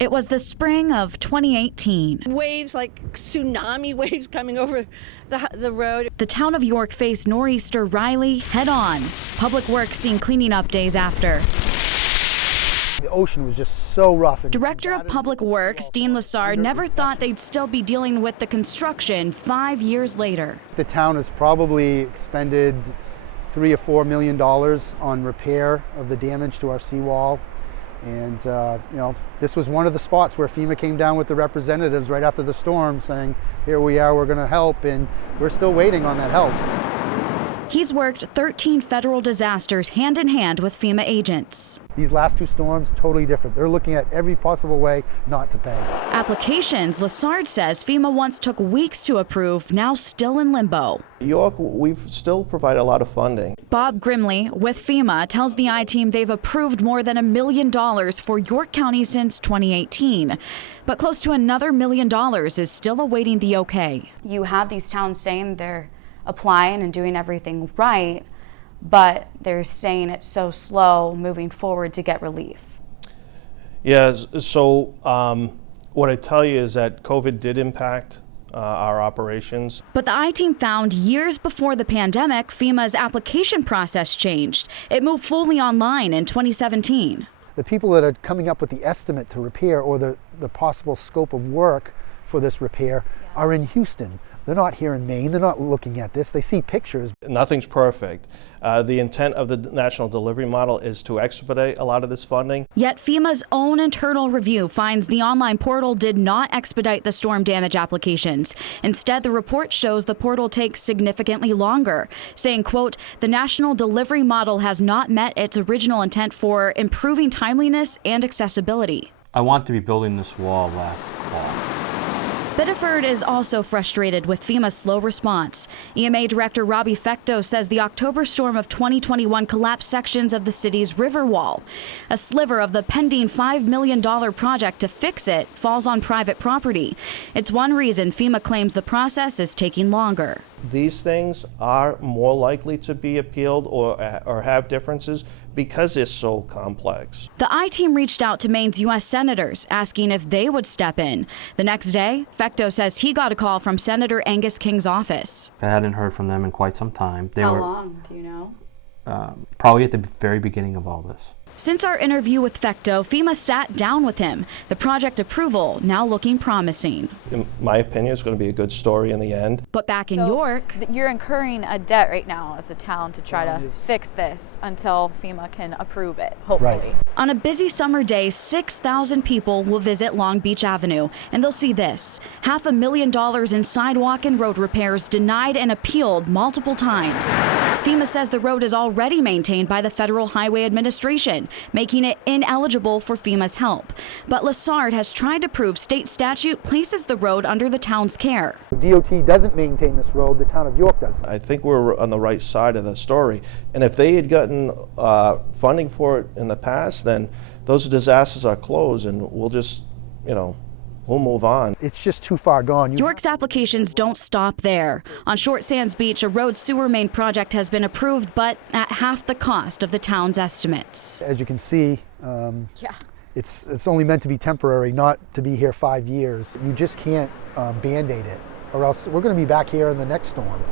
It was the spring of 2018. Waves, like tsunami waves coming over the road. The town of York faced nor'easter Riley head-on. Public Works seen cleaning up days after. The ocean was just so rough. Director of Public Works, Dean Lessard, never thought they'd still be dealing with the construction 5 years later. The town has probably expended $3 or $4 million on repair of the damage to our seawall. And this was one of the spots where FEMA came down with the representatives right after the storm saying, here we are, we're going to help, and we're still waiting on that help. He's worked 13 federal disasters hand in hand with FEMA agents. These last two storms, totally different. They're looking at every possible way not to pay. Applications, Lessard says FEMA once took weeks to approve, now still in limbo. York, we've still provided a lot of funding. Bob Grimley with FEMA tells the I-Team they've approved more than $1 million for York County since 2018. But close to another $1 million is still awaiting the okay. You have these towns saying they're applying and doing everything right, but they're saying it's so slow moving forward to get relief. Yeah, so what I tell you is that COVID did impact our operations. But the I-Team found years before the pandemic, FEMA's application process changed. It moved fully online in 2017. The people that are coming up with the estimate to repair or the possible scope of work for this repair are in Houston. They're not here in Maine. They're not looking at this. They see pictures. Nothing's perfect. The intent of the national delivery model is to expedite a lot of this funding. Yet FEMA's own internal review finds the online portal did not expedite the storm damage applications. Instead, the report shows the portal takes significantly longer, saying, quote, the national delivery model has not met its original intent for improving timeliness and accessibility. I want to be building this wall last fall. Biddeford is also frustrated with FEMA's slow response. EMA Director Robbie Fecto says the October storm of 2021 collapsed sections of the city's river wall. A sliver of the pending $5 million project to fix it falls on private property. It's one reason FEMA claims the process is taking longer. These things are more likely to be appealed or have differences because it's so complex. The I-Team reached out to Maine's U.S. senators, asking if they would step in. The next day, Fecto says he got a call from Senator Angus King's office. I hadn't heard from them in quite some time. How long, do you know? Probably at the very beginning of all this. Since our interview with Fecto, FEMA sat down with him. The project approval now looking promising. In my opinion, it's going to be a good story in the end. But back in York, You're incurring a debt right now as a town to try to fix this until FEMA can approve it, hopefully. Right. On a busy summer day, 6,000 people will visit Long Beach Avenue, and they'll see this. $500,000 in sidewalk and road repairs denied and appealed multiple times. FEMA says the road is already maintained by the Federal Highway Administration, making it ineligible for FEMA's help. But Lessard has tried to prove state statute places the road under the town's care. DOT doesn't maintain this road, the town of York does. I think we're on the right side of the story. And if they had gotten funding for it in the past, then those disasters are closed and we'll just, we'll move on. It's just too far gone. York's applications don't stop there. On Short Sands Beach, a road sewer main project has been approved, but at half the cost of the town's estimates. As you can see, it's only meant to be temporary, not to be here 5 years. You just can't Band-Aid it, or else we're going to be back here in the next storm.